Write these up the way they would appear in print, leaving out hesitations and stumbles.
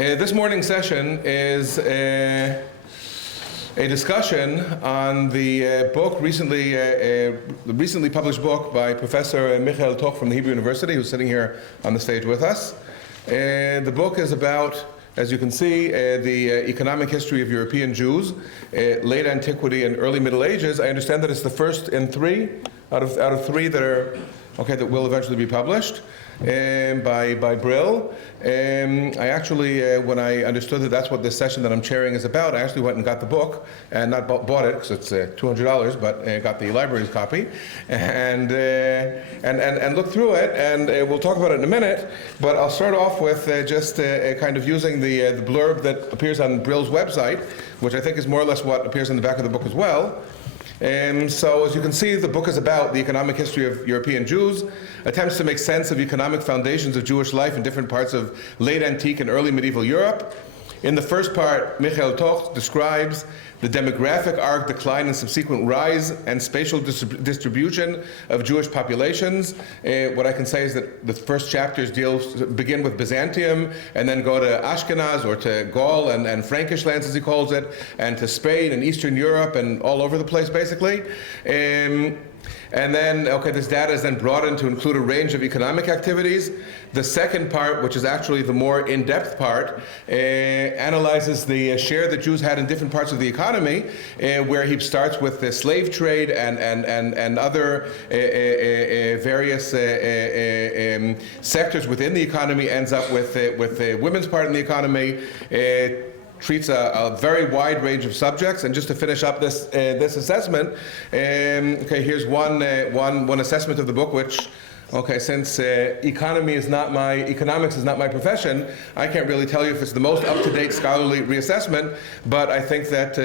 This morning's session is a discussion on the book, recently published book by Professor Toch from the Hebrew University, who's sitting here on the stage with us. The book is about, as you can see, the economic history of European Jews, late Antiquity and early Middle Ages. I understand that it's the first in three out of three that will eventually be published by Brill. I actually, when I understood that that's what this session that I'm chairing is about, I actually went and got the book, and not bought it because it's $200, but got the library's copy, and looked through it, and we'll talk about it in a minute. But I'll start off with just kind of using the blurb that appears on Brill's website, which I think is more or less what appears in the back of the book as well. So as you can see, the book is about the economic history of European Jews, attempts to make sense of economic foundations of Jewish life in different parts of late antique and early medieval Europe. In the first part, Toch describes the demographic arc, decline, and subsequent rise and spatial distribution of Jewish populations. What I can say is that the first chapters begin with Byzantium and then go to Ashkenaz, or to Gaul and Frankish lands, as he calls it, and to Spain and Eastern Europe and all over the place, basically. And then, this data is then broadened to include a range of economic activities. The second part, which is actually the more in-depth part, analyzes the share that Jews had in different parts of the economy, where he starts with the slave trade and other various sectors within the economy, ends up with the women's part in the economy, treats a very wide range of subjects. And just to finish up this assessment, here's one assessment of the book, which, since economics is not my profession, I can't really tell you if it's the most up-to-date scholarly reassessment, but I think that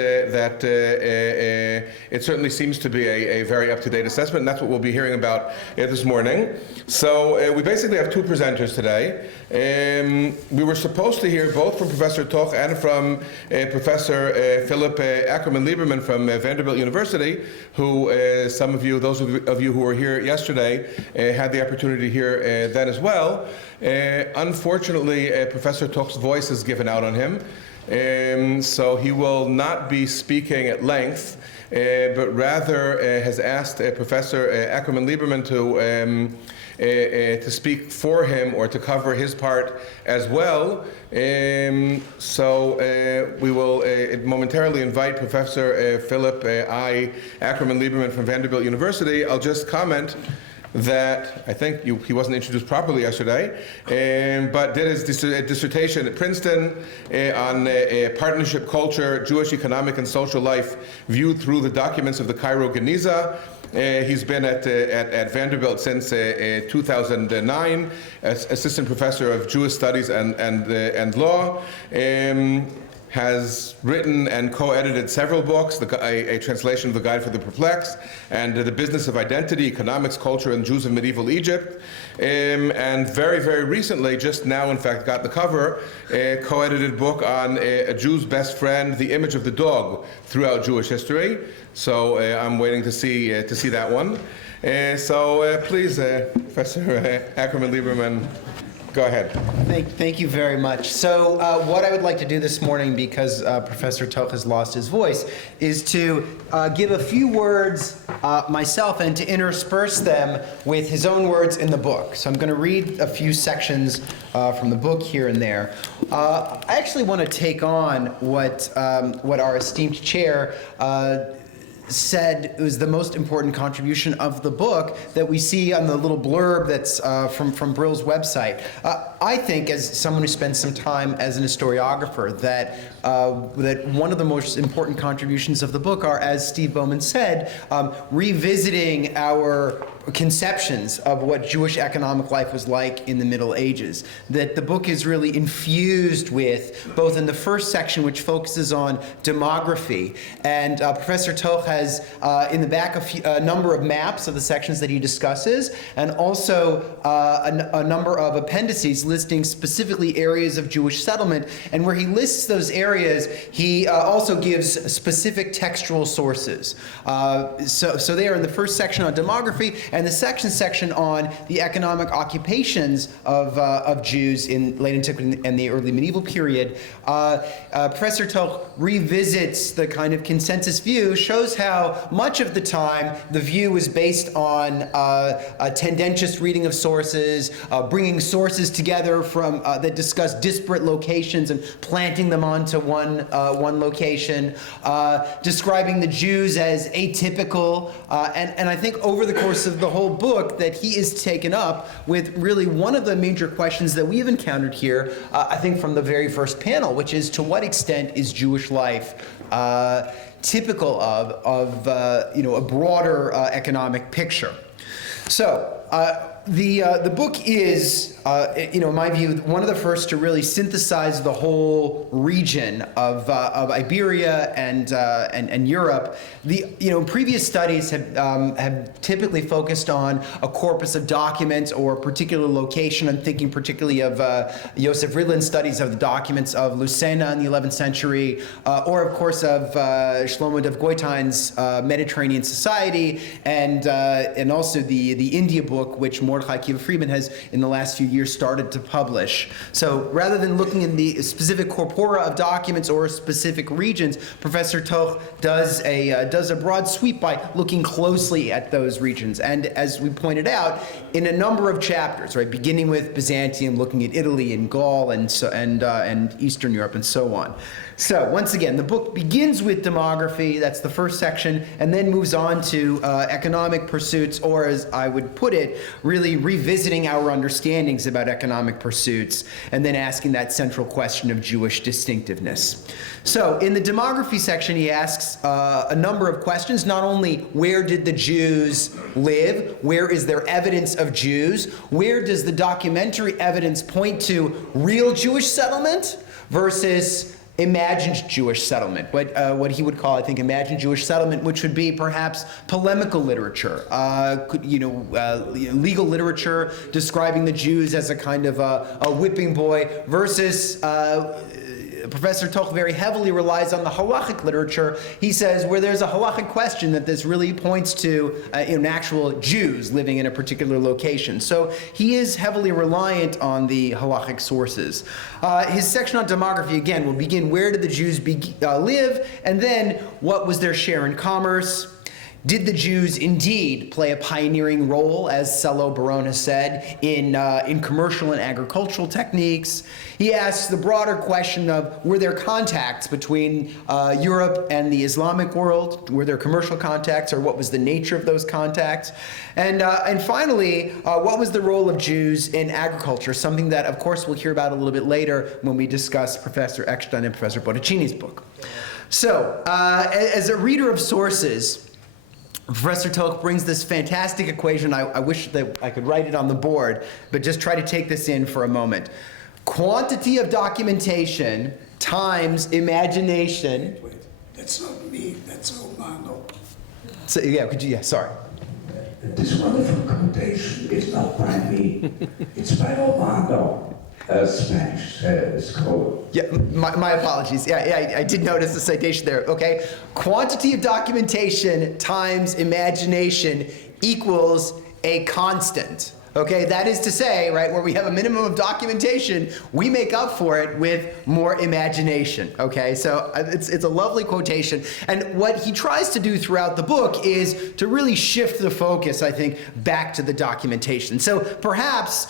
it certainly seems to be a very up-to-date assessment, and that's what we'll be hearing about this morning. So we basically have two presenters today. We were supposed to hear both from Professor Toch and from Professor Phillip Ackerman-Lieberman from Vanderbilt University, who some of you, those of you who were here yesterday, had the opportunity to hear then as well. Unfortunately, Professor Toch's voice has given out on him, so he will not be speaking at length, but rather has asked Professor Ackerman-Lieberman to speak for him, or to cover his part as well. So we will momentarily invite Professor Phillip Ackerman-Lieberman from Vanderbilt University. I'll just comment that I think he wasn't introduced properly yesterday, but did his dissertation at Princeton on partnership culture, Jewish economic and social life viewed through the documents of the Cairo Geniza. He's been at Vanderbilt since 2009, assistant professor of Jewish studies and law. Has written and co-edited several books, a translation of The Guide for the Perplexed, and The Business of Identity, Economics, Culture, and Jews of Medieval Egypt. And very, very recently, just now in fact, got the cover, a co-edited book on a Jew's best friend, The Image of the Dog Throughout Jewish History. So I'm waiting to see that one. So please, Professor Ackerman-Lieberman, go ahead. Thank you very much. So what I would like to do this morning, because Professor Toch has lost his voice, is to give a few words myself and to intersperse them with his own words in the book. So I'm going to read a few sections from the book here and there. I actually want to take on what our esteemed chair said was the most important contribution of the book that we see on the little blurb that's from Brill's website. I think, as someone who spent some time as an historiographer, that one of the most important contributions of the book are, as Steve Bowman said, revisiting our conceptions of what Jewish economic life was like in the Middle Ages. That the book is really infused with, both in the first section, which focuses on demography, and Professor Toch has in the back a number of maps of the sections that he discusses, and also a number of appendices listing specifically areas of Jewish settlement, and where he lists those areas, he also gives specific textual sources. So they are in the first section on demography, and the section on the economic occupations of Jews in late antiquity and the early medieval period. Professor Toch revisits the kind of consensus view, shows how much of the time the view was based on a tendentious reading of sources, bringing sources together from that discuss disparate locations and planting them onto one location, describing the Jews as atypical, and I think over the course of the whole book that he is taken up with really one of the major questions that we have encountered here, I think from the very first panel, which is to what extent is Jewish life typical of a broader economic picture. So the book is, in my view, one of the first to really synthesize the whole region of Iberia and Europe. Previous studies have typically focused on a corpus of documents or a particular location. I'm thinking particularly of Yosef Ridlin's studies of the documents of Lucena in the 11th century, or of course of Shlomo Dov Goitein's Mediterranean Society, and also the India book, which Mordechai Kiva Friedman has in the last few years started to publish. So rather than looking in the specific corpora of documents or specific regions, Professor Toch does a broad sweep by looking closely at those regions. And as we pointed out, in a number of chapters, right, beginning with Byzantium, looking at Italy and Gaul and Eastern Europe and so on. So once again, the book begins with demography, that's the first section, and then moves on to economic pursuits, or as I would put it, really revisiting our understandings about economic pursuits, and then asking that central question of Jewish distinctiveness. So in the demography section, he asks a number of questions, not only where did the Jews live, where is there evidence of Jews, where does the documentary evidence point to real Jewish settlement versus imagined Jewish settlement, what he would call, I think, imagined Jewish settlement, which would be perhaps polemical literature, legal literature describing the Jews as a kind of a whipping boy, versus Professor Toch very heavily relies on the halachic literature. He says where there's a halachic question that this really points to actual Jews living in a particular location. So he is heavily reliant on the halachic sources. His section on demography, again, will begin where did the Jews live, and then what was their share in commerce. Did the Jews indeed play a pioneering role, as Cello Barone has said, in commercial and agricultural techniques? He asks the broader question of were there contacts between Europe and the Islamic world? Were there commercial contacts, or what was the nature of those contacts? And finally, what was the role of Jews in agriculture? Something that, of course, we'll hear about a little bit later when we discuss Professor Eckstein and Professor Bottacini's book. So, as a reader of sources, Professor Toch brings this fantastic equation. I wish that I could write it on the board, but just try to take this in for a moment. Quantity of documentation times imagination. Wait, that's not me, that's Romano. So, sorry. This wonderful quotation is not by me, it's by Romano. Spanish scholar. Yeah, my apologies. Yeah, I did notice the citation there. Okay, quantity of documentation times imagination equals a constant. Okay, that is to say, right, where we have a minimum of documentation, we make up for it with more imagination. Okay, so it's a lovely quotation. And what he tries to do throughout the book is to really shift the focus, I think, back to the documentation. So perhaps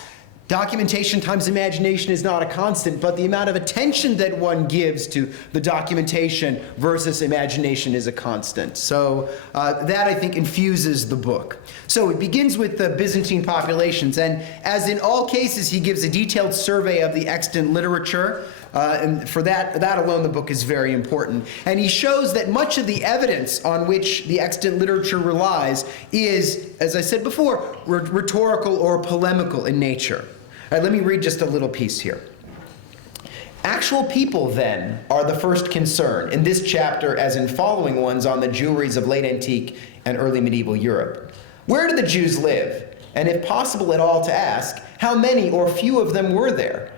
documentation times imagination is not a constant, but the amount of attention that one gives to the documentation versus imagination is a constant. So that, I think, infuses the book. So it begins with the Byzantine populations, and as in all cases, he gives a detailed survey of the extant literature. And for that alone, the book is very important. And he shows that much of the evidence on which the extant literature relies is, as I said before, rhetorical or polemical in nature. All right, let me read just a little piece here. Actual people, then, are the first concern in this chapter, as in following ones on the Jewries of late antique and early medieval Europe. Where do the Jews live? And if possible at all to ask, How many or few of them were there?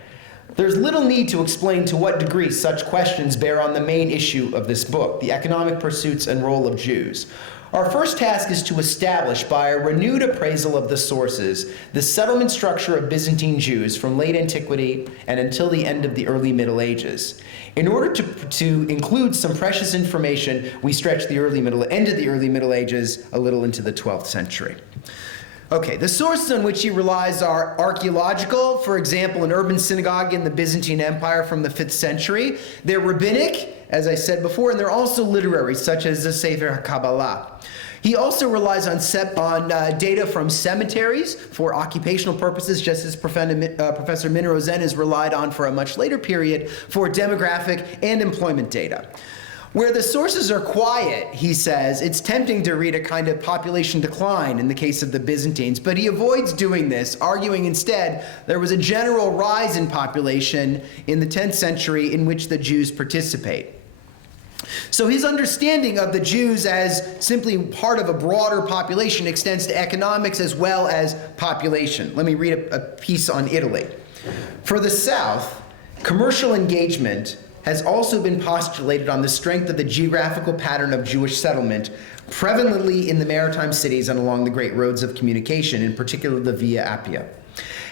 There's little need to explain to what degree such questions bear on the main issue of this book, the economic pursuits and role of Jews. Our first task is to establish, by a renewed appraisal of the sources, the settlement structure of Byzantine Jews from late antiquity and until the end of the early Middle Ages. In order to include some precious information, we stretch the end of the early Middle Ages a little into the 12th century. Okay, the sources on which he relies are archaeological, for example, an urban synagogue in the Byzantine Empire from the 5th century. They're rabbinic, as I said before, and they're also literary, such as the Sefer HaKabbalah. He also relies on data from cemeteries for occupational purposes, just as Professor Min-Rosen has relied on for a much later period for demographic and employment data. Where the sources are quiet, he says, it's tempting to read a kind of population decline in the case of the Byzantines, but he avoids doing this, arguing instead there was a general rise in population in the 10th century in which the Jews participate. So his understanding of the Jews as simply part of a broader population extends to economics as well as population. Let me read a piece on Italy. For the South, commercial engagement has also been postulated on the strength of the geographical pattern of Jewish settlement, prevalently in the maritime cities and along the great roads of communication, in particular the Via Appia.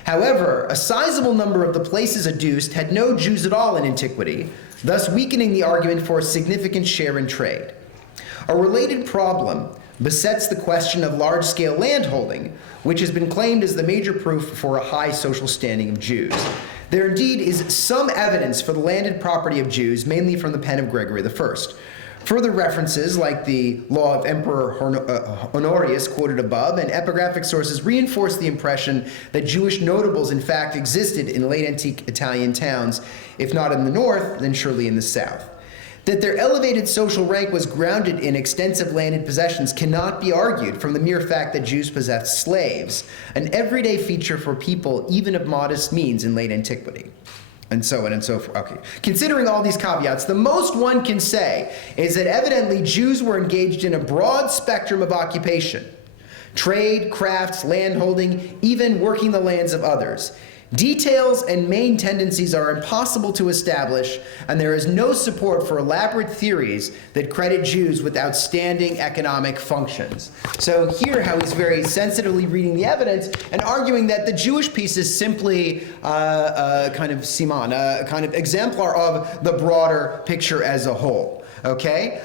However, a sizable number of the places adduced had no Jews at all in antiquity, thus weakening the argument for a significant share in trade. A related problem besets the question of large-scale landholding, which has been claimed as the major proof for a high social standing of Jews. There indeed is some evidence for the landed property of Jews, mainly from the pen of Gregory I. Further references, like the law of Emperor Honorius quoted above, and epigraphic sources reinforce the impression that Jewish notables in fact existed in late antique Italian towns, if not in the north, then surely in the south. That their elevated social rank was grounded in extensive landed possessions cannot be argued from the mere fact that Jews possessed slaves, an everyday feature for people even of modest means in late antiquity. And so on and so forth. Okay. Considering all these caveats, the most one can say is that evidently Jews were engaged in a broad spectrum of occupation: trade, crafts, landholding, even working the lands of others. Details and main tendencies are impossible to establish, and there is no support for elaborate theories that credit Jews with outstanding economic functions. So here, how he's very sensitively reading the evidence and arguing that the Jewish piece is simply kind of siman, a kind of exemplar of the broader picture as a whole. Okay?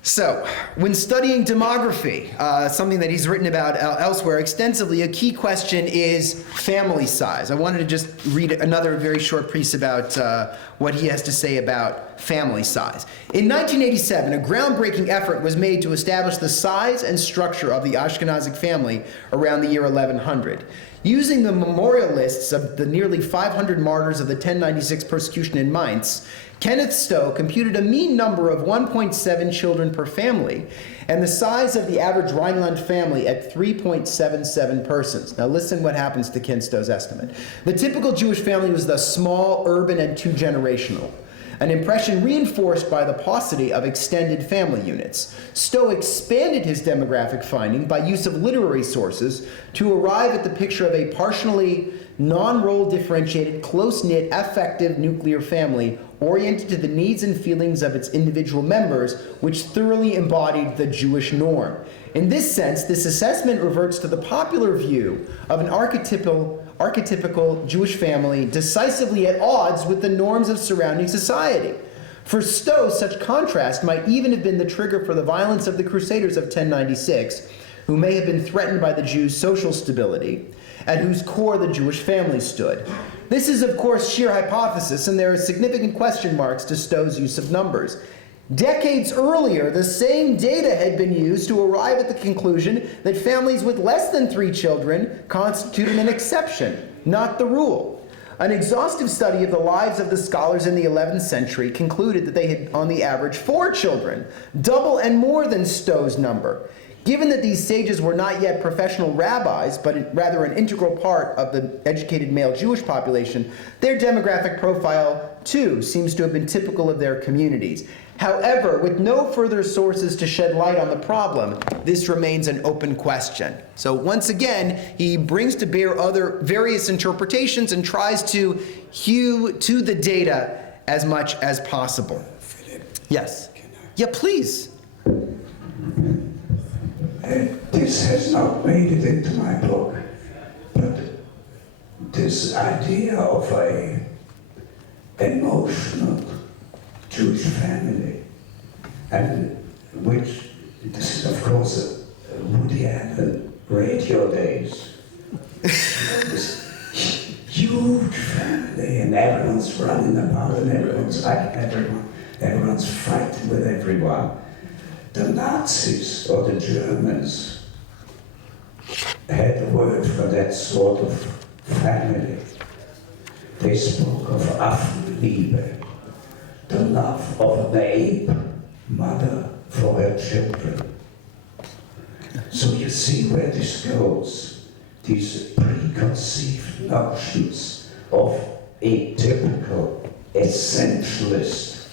So, when studying demography, something that he's written about elsewhere extensively, a key question is family size. I wanted to just read another very short piece about what he has to say about family size. In 1987, a groundbreaking effort was made to establish the size and structure of the Ashkenazic family around the year 1100. Using the memorial lists of the nearly 500 martyrs of the 1096 persecution in Mainz, Kenneth Stowe computed a mean number of 1.7 children per family, and the size of the average Rhineland family at 3.77 persons. Now listen what happens to Ken Stowe's estimate. The typical Jewish family was thus small, urban, and two-generational, an impression reinforced by the paucity of extended family units. Stowe expanded his demographic finding by use of literary sources to arrive at the picture of a partially non-role differentiated, close-knit, affective nuclear family oriented to the needs and feelings of its individual members, which thoroughly embodied the Jewish norm. In this sense, this assessment reverts to the popular view of an archetypical Jewish family decisively at odds with the norms of surrounding society. For Stowe, such contrast might even have been the trigger for the violence of the Crusaders of 1096, who may have been threatened by the Jews' social stability, at whose core the Jewish family stood. This is, of course, sheer hypothesis, and there are significant question marks to Stowe's use of numbers. Decades earlier, the same data had been used to arrive at the conclusion that families with less than 3 children constituted an exception, not the rule. An exhaustive study of the lives of the scholars in the 11th century concluded that they had, on the average, 4 children, double and more than Stowe's number. Given that these sages were not yet professional rabbis, but rather an integral part of the educated male Jewish population, their demographic profile, too, seems to have been typical of their communities. However, with no further sources to shed light on the problem, this remains an open question. So once again, he brings to bear other various interpretations and tries to hew to the data as much as possible. Phillip, Yes. can I? Yeah, please. This has not made it into my book, but this idea of a emotional Jewish family, and which, this is of course a Woody Allen radio days. This huge family, and everyone's running about, and everyone's like everyone's fighting with everyone. The Nazis or the Germans had a word for that sort of family. They spoke of Affenliebe, the love of an ape mother for her children. So you see where this goes, these preconceived notions of a typical essentialist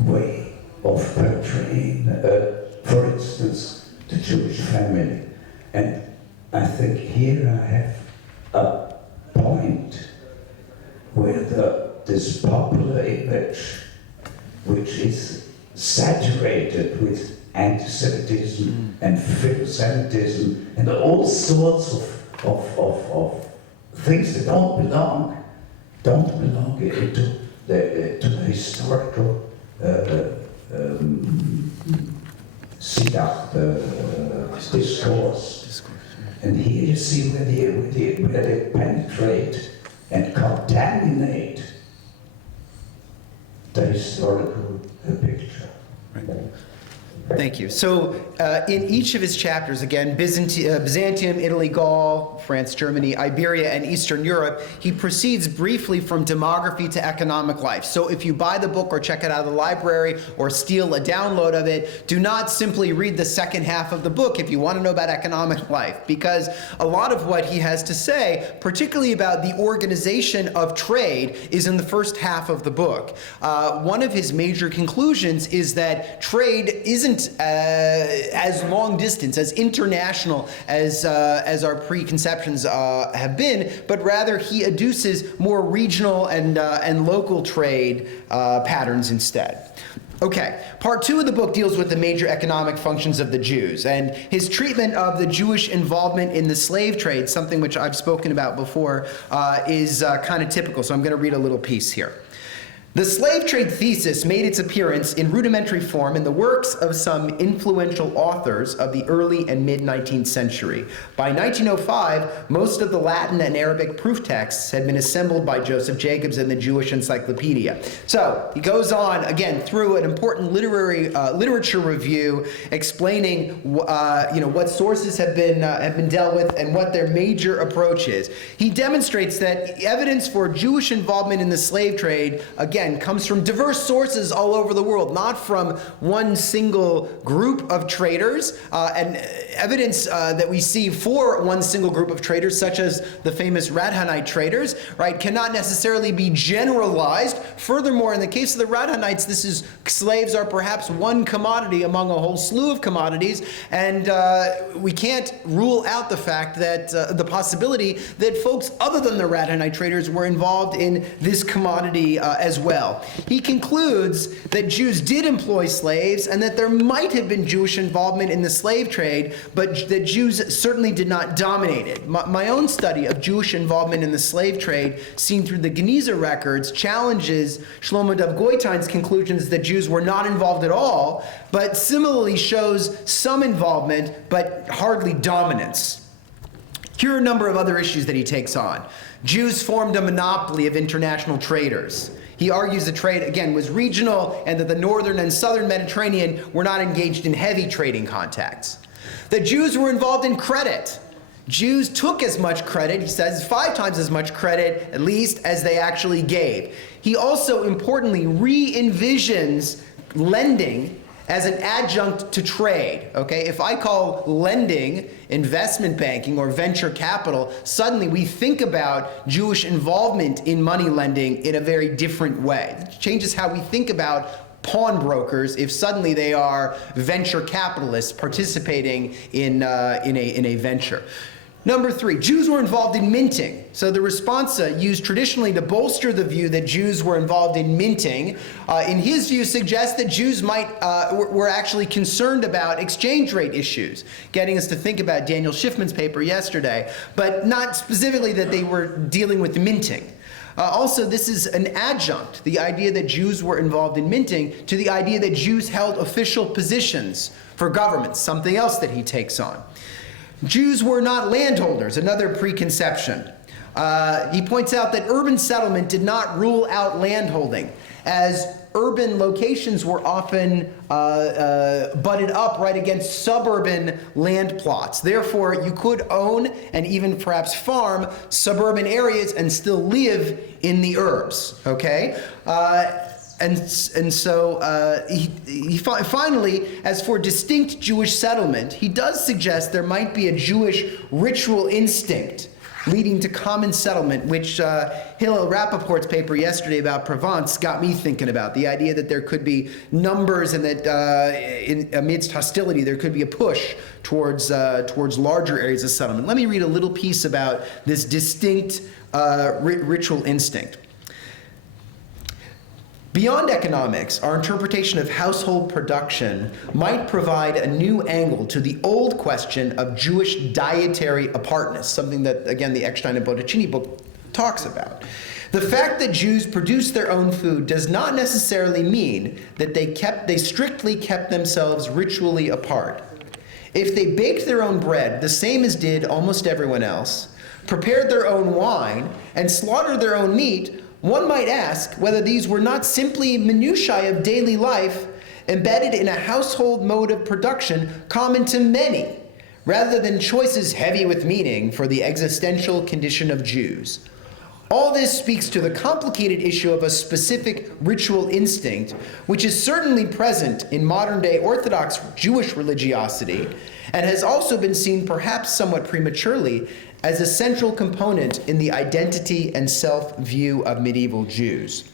way of portraying, for instance, the Jewish family. And I think here I have a point where this popular image, which is saturated with anti-Semitism and Philip-Semitism and all sorts of things that don't belong into to the historical discourse. And here you see where they penetrate and contaminate the historical picture. Thank you. So in each of his chapters, again, Byzantium, Italy, Gaul, France, Germany, Iberia, and Eastern Europe, he proceeds briefly from demography to economic life. So if you buy the book or check it out of the library or steal a download of it, do not simply read the second half of the book if you want to know about economic life, because a lot of what he has to say, particularly about the organization of trade, is in the first half of the book. One of his major conclusions is that trade isn't as long distance, as international as our preconceptions have been, but rather he adduces more regional and local trade patterns instead. Okay, part 2 of the book deals with the major economic functions of the Jews, and his treatment of the Jewish involvement in the slave trade, something which I've spoken about before, is kind of typical, so I'm going to read a little piece here. The slave trade thesis made its appearance in rudimentary form in the works of some influential authors of the early and mid-19th century. By 1905, most of the Latin and Arabic proof texts had been assembled by Joseph Jacobs and the Jewish Encyclopedia. So he goes on, again, through an important literature review, explaining what sources have been dealt with and what their major approach is. He demonstrates that evidence for Jewish involvement in the slave trade, again, comes from diverse sources all over the world, not from one single group of traders, and evidence that we see for one single group of traders, such as the famous Radhanite traders, right, cannot necessarily be generalized. Furthermore, in the case of the Radhanites, slaves are perhaps one commodity among a whole slew of commodities, and we can't rule out the fact that the possibility that folks other than the Radhanite traders were involved in this commodity as well. He concludes that Jews did employ slaves and that there might have been Jewish involvement in the slave trade, but that Jews certainly did not dominate it. My own study of Jewish involvement in the slave trade, seen through the Geniza records, challenges Shlomo Dov Goitein's conclusions that Jews were not involved at all, but similarly shows some involvement, but hardly dominance. Here are a number of other issues that he takes on. Jews formed a monopoly of international traders. He argues the trade, again, was regional and that the northern and southern Mediterranean were not engaged in heavy trading contacts. The Jews were involved in credit. Jews took as much credit, he says, 5 times as much credit, at least, as they actually gave. He also, importantly, re-envisions lending as an adjunct to trade, okay? If I call lending investment banking or venture capital, suddenly we think about Jewish involvement in money lending in a very different way. It changes how we think about pawnbrokers if suddenly they are venture capitalists participating in a venture. Number 3, Jews were involved in minting. So the responsa used traditionally to bolster the view that Jews were involved in minting, in his view suggests that Jews were actually concerned about exchange rate issues, getting us to think about Daniel Schiffman's paper yesterday, but not specifically that they were dealing with minting. Also, this is an adjunct, the idea that Jews were involved in minting, to the idea that Jews held official positions for governments, something else that he takes on. Jews were not landholders, another preconception. He points out that urban settlement did not rule out landholding, as urban locations were often butted up right against suburban land plots. Therefore, you could own and even perhaps farm suburban areas and still live in the urbs, okay? Finally, as for distinct Jewish settlement, he does suggest there might be a Jewish ritual instinct leading to common settlement, which Hillel Rappaport's paper yesterday about Provence got me thinking about. The idea that there could be numbers and that amidst hostility there could be a push towards larger areas of settlement. Let me read a little piece about this distinct ritual instinct. Beyond economics, our interpretation of household production might provide a new angle to the old question of Jewish dietary apartness, something that, again, the Eckstein and Botticini book talks about. The fact that Jews produce their own food does not necessarily mean that they strictly kept themselves ritually apart. If they baked their own bread, the same as did almost everyone else, prepared their own wine, and slaughtered their own meat, one might ask whether these were not simply minutiae of daily life embedded in a household mode of production common to many, rather than choices heavy with meaning for the existential condition of Jews. All this speaks to the complicated issue of a specific ritual instinct, which is certainly present in modern-day Orthodox Jewish religiosity, and has also been seen, perhaps somewhat prematurely, as a central component in the identity and self-view of medieval Jews.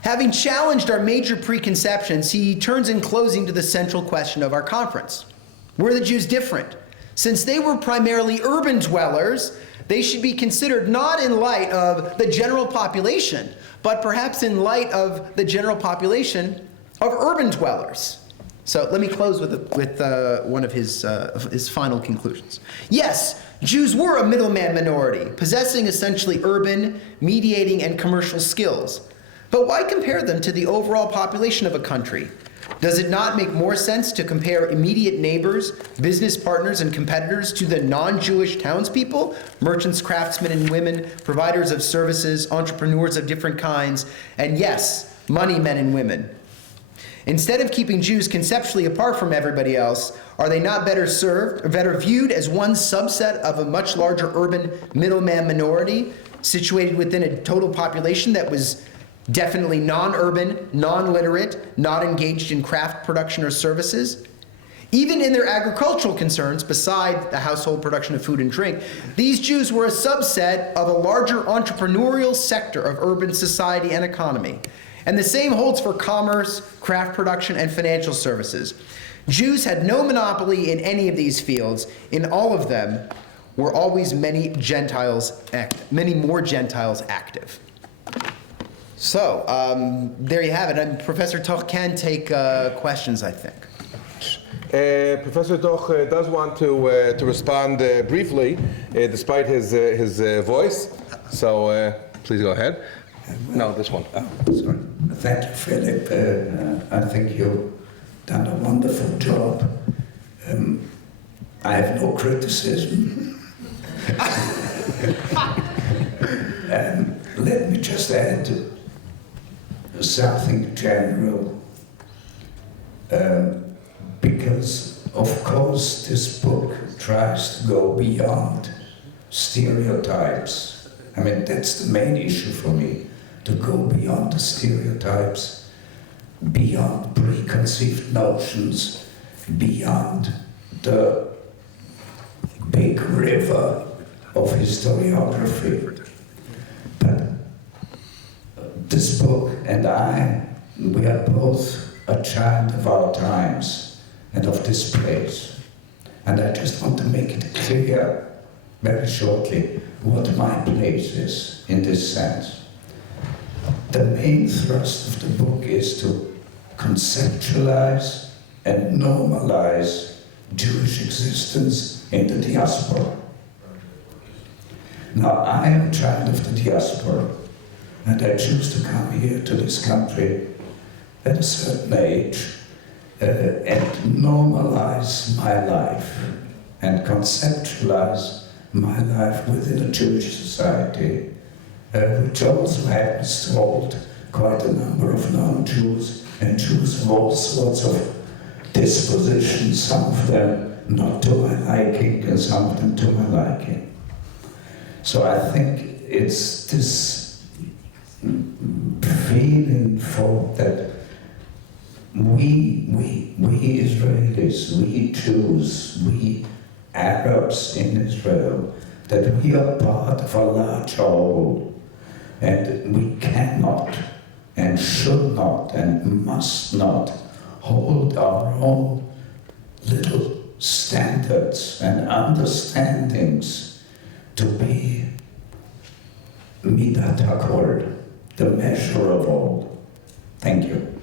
Having challenged our major preconceptions, he turns in closing to the central question of our conference. Were the Jews different? Since they were primarily urban dwellers, they should be considered not in light of the general population, but perhaps in light of the general population of urban dwellers. So let me close with one of his final conclusions. Yes, Jews were a middleman minority, possessing essentially urban, mediating, and commercial skills. But why compare them to the overall population of a country? Does it not make more sense to compare immediate neighbors, business partners, and competitors to the non-Jewish townspeople, merchants, craftsmen, and women, providers of services, entrepreneurs of different kinds, and yes, money men and women? Instead of keeping Jews conceptually apart from everybody else, are they not better served or better viewed as one subset of a much larger urban middleman minority situated within a total population that was definitely non-urban, non-literate, not engaged in craft production or services? Even in their agricultural concerns, beside the household production of food and drink, these Jews were a subset of a larger entrepreneurial sector of urban society and economy. And the same holds for commerce, craft production, and financial services. Jews had no monopoly in any of these fields. In all of them were always many more Gentiles active. So, there you have it. And Professor Toch can take questions, I think. Professor Toch does want to respond briefly, despite his voice. So please go ahead. No, this one. Oh, sorry. Thank you, Phillip. I think you've done a wonderful job. I have no criticism. Let me just add something general. Because, of course, this book tries to go beyond stereotypes. I mean, that's the main issue for me, to go beyond the stereotypes beyond preconceived notions, beyond the big river of historiography. But this book and I, we are both a child of our times and of this place. And I just want to make it clear, very shortly, what my place is in this sense. The main thrust of the book is to conceptualize and normalize Jewish existence in the diaspora. Now, I am a child of the diaspora, and I choose to come here to this country at a certain age and normalize my life and conceptualize my life within a Jewish society, which also happens to hold quite a number of non-Jews and Jews of all sorts of dispositions, some of them not to my liking and some of them to my liking. So I think it's this feeling for that we Israelis, we Jews, we Arabs in Israel, that we are part of a large whole, and we cannot and should not and must not hold our own little standards and understandings to be midat hakol, the measure of all. Thank you.